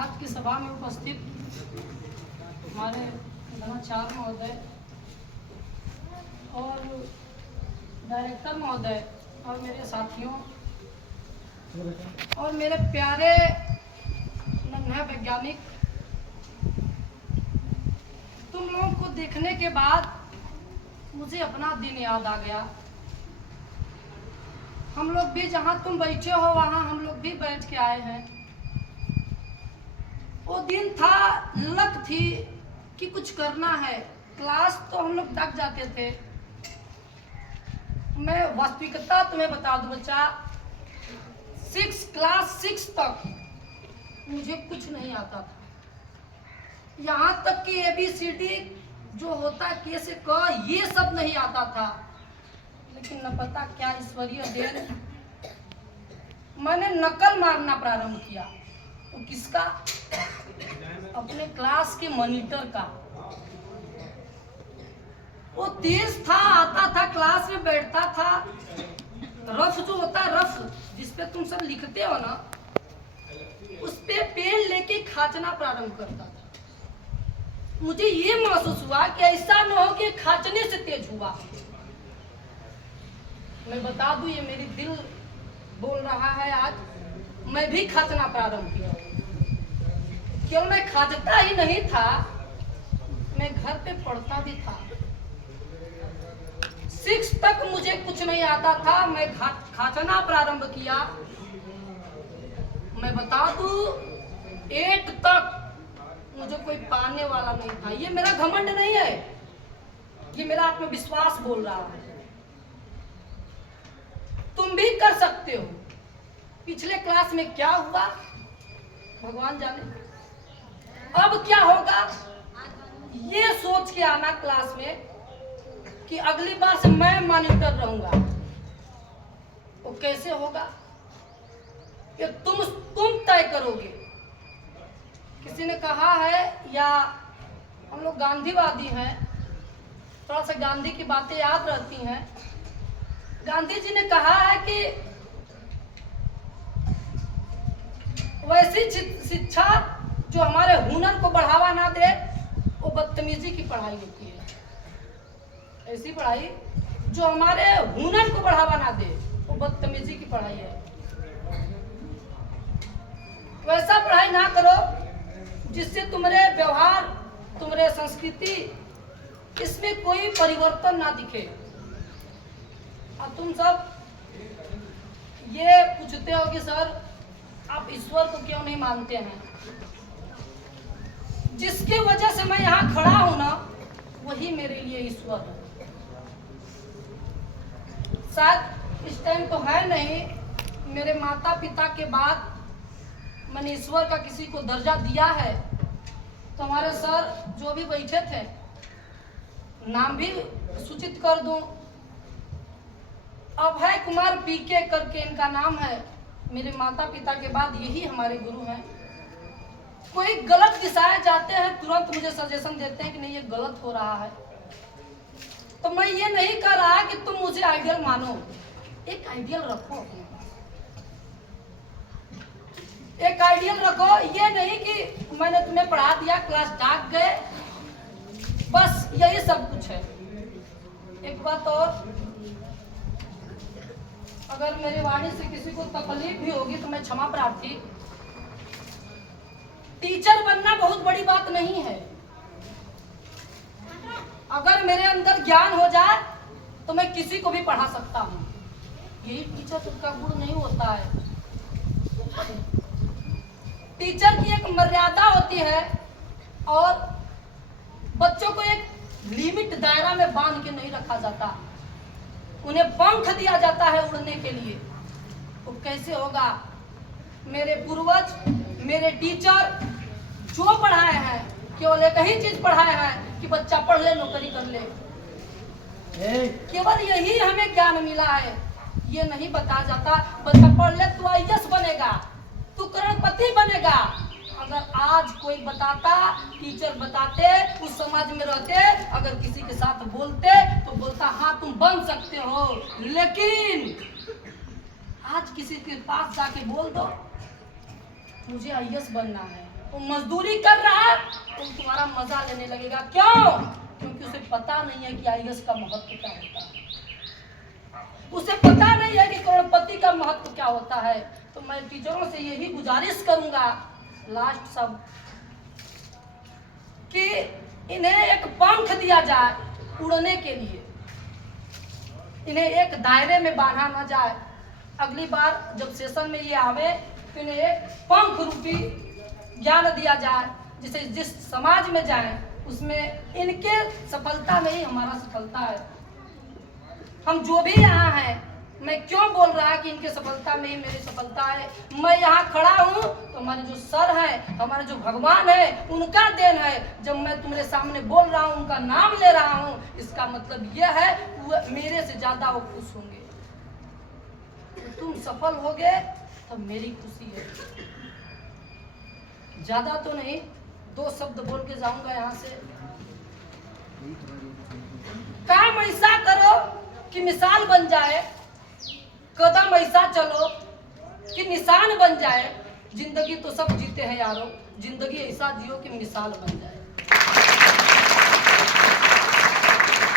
आज की सभा में उपस्थित हमारे धनाचार्य महोदय और डायरेक्टर महोदय और मेरे साथियों और मेरे प्यारे नन्हे वैज्ञानिक, तुम लोगों को देखने के बाद मुझे अपना दिन याद आ गया। हम लोग भी जहाँ तुम बैठे हो वहाँ हम लोग भी बैठ के आए हैं। वो दिन था, लग थी कि कुछ करना है। क्लास तो हम लोग थक जाते थे। मैं वास्तविकता तुम्हें बता दूं बच्चा, क्लास 6 तक मुझे कुछ नहीं आता था। यहाँ तक कि ABCD जो होता है के से क, ये सब नहीं आता था। लेकिन न पता क्या ईश्वरीय देन, मैंने नकल मारना प्रारंभ किया। तो किसका? अपने क्लास के मॉनिटर का। वो तेज था, आता था, क्लास में बैठता था। रफ जो होता है, रफ जिसपे तुम सब लिखते हो ना, उस पे पेन लेके खाचना प्रारंभ करता था। मुझे ये महसूस हुआ कि ऐसा न हो कि खाचने से तेज हुआ। मैं बता दूं, ये मेरी दिल बोल रहा है आज, मैं भी खाचना प्रारंभ किया। केवल मैं खाचता ही नहीं था, मैं घर पे पढ़ता भी था। 6 तक मुझे कुछ नहीं आता था, मैं खाचना प्रारंभ किया। मैं बता दूं, 8 तक मुझे कोई पाने वाला नहीं था। ये मेरा घमंड नहीं है, ये मेरा आत्मविश्वास बोल रहा है। तुम भी कर सकते हो। पिछले क्लास में क्या हुआ भगवान जाने, अब क्या होगा ये सोच के आना क्लास में कि अगली बार से मैं मॉनिटर रहूंगा। तो कैसे होगा ये तुम तय करोगे। किसी ने कहा है, या हम लोग गांधीवादी हैं, थोड़ा सा गांधी की बातें याद रहती हैं। गांधी जी ने कहा है कि वैसी शिक्षा जो हमारे हुनर को बढ़ावा ना दे, वो बदतमीजी की पढ़ाई होती है। ऐसी पढ़ाई जो हमारे हुनर को बढ़ावा ना दे, वो बदतमीजी की पढ़ाई है। वैसा पढ़ाई ना करो जिससे तुम्हारे व्यवहार, तुम्हारे संस्कृति, इसमें कोई परिवर्तन ना दिखे। और तुम सब ये पूछते हो कि सर आप ईश्वर को क्यों नहीं मानते हैं। जिसकी वजह से मैं यहाँ खड़ा हूं ना, वही मेरे लिए ईश्वर है। शायद इस टाइम तो है नहीं, मेरे माता पिता के बाद मैंने ईश्वर का किसी को दर्जा दिया है। तो हमारे सर जो भी बैठे थे, नाम भी सूचित कर दूं, अभय कुमार PK करके इनका नाम है। मेरे माता पिता के बाद यही हमारे गुरु हैं। कोई गलत दिशाएं जाते हैं, तुरंत मुझे सजेशन देते हैं कि नहीं ये गलत हो रहा है। तो मैं ये नहीं कह रहा कि तुम मुझे आइडियल मानो, एक आइडियल रखो अपने पास, एक आइडियल रखो। ये नहीं कि मैंने तुम्हें पढ़ा दिया, क्लास डाक गए, बस यही सब कुछ है। एक बात और, अगर मेरी वाणी से किसी को तकलीफ भी होगी तो मैं क्षमा प्रार्थी। टीचर बनना बहुत बड़ी बात नहीं है। अगर मेरे अंदर ज्ञान हो जाए तो मैं किसी को भी पढ़ा सकता हूँ। यही टीचर का गुण नहीं होता है। टीचर की एक मर्यादा होती है और बच्चों को एक लिमिट दायरा में बांध के नहीं रखा जाता, उन्हें पंख दिया जाता है उड़ने के लिए। तो कैसे होगा? मेरे पूर्वज, मेरे टीचर जो पढ़ाए हैं, केवल एक ही चीज पढ़ाए हैं कि बच्चा पढ़ ले, नौकरी कर ले। केवल यही हमें ज्ञान मिला है। ये नहीं बताया जाता बच्चा पढ़ ले तू IAS बनेगा, तू करोड़पति बनेगा। अगर आज कोई बताता, टीचर बताते, उस समाज में रहते, अगर किसी के साथ बोलते तो बोलता हाँ तुम बन सकते हो, लेकिन आज किसी के पास जाके बोल दो मुझे आईएएस बनना है, वो मजदूरी कर रहा है तो तुम्हारा मजा लेने लगेगा। क्यों? क्योंकि उसे पता नहीं है कि आईएएस का महत्व क्या होता है, उसे पता नहीं है कि करोड़पति का महत्व क्या होता है। तो मैं टीचरों से यही गुजारिश करूंगा लास्ट सब कि इन्हें एक पंख दिया जाए उड़ने के लिए, इन्हें एक दायरे में बांधा न जाए। अगली बार जब सेशन में ये आवे तो इन्हें एक पंख रूपी ज्ञान दिया जाए, जिसे जिस समाज में जाए उसमें इनके सफलता में ही हमारा सफलता है। हम जो भी यहाँ हैं, मैं क्यों बोल रहा कि इनके सफलता में ही मेरी सफलता है। मैं यहाँ खड़ा हूँ तो हमारे जो सर हैं, हमारे जो भगवान है, उनका देन है। जब मैं तुम्हारे सामने बोल रहा हूँ, उनका नाम ले रहा हूँ, इसका मतलब यह है वो मेरे से ज्यादा वो खुश होंगे। तो तुम सफल होगे तो मेरी खुशी है। ज्यादा तो नहीं, 2 शब्द बोल के जाऊंगा यहाँ से। काम ऐसा करो कि मिसाल बन जाए, कदम ऐसा चलो कि निशान बन जाए। जिंदगी तो सब जीते हैं यारो, जिंदगी ऐसा जियो कि मिसाल बन जाए।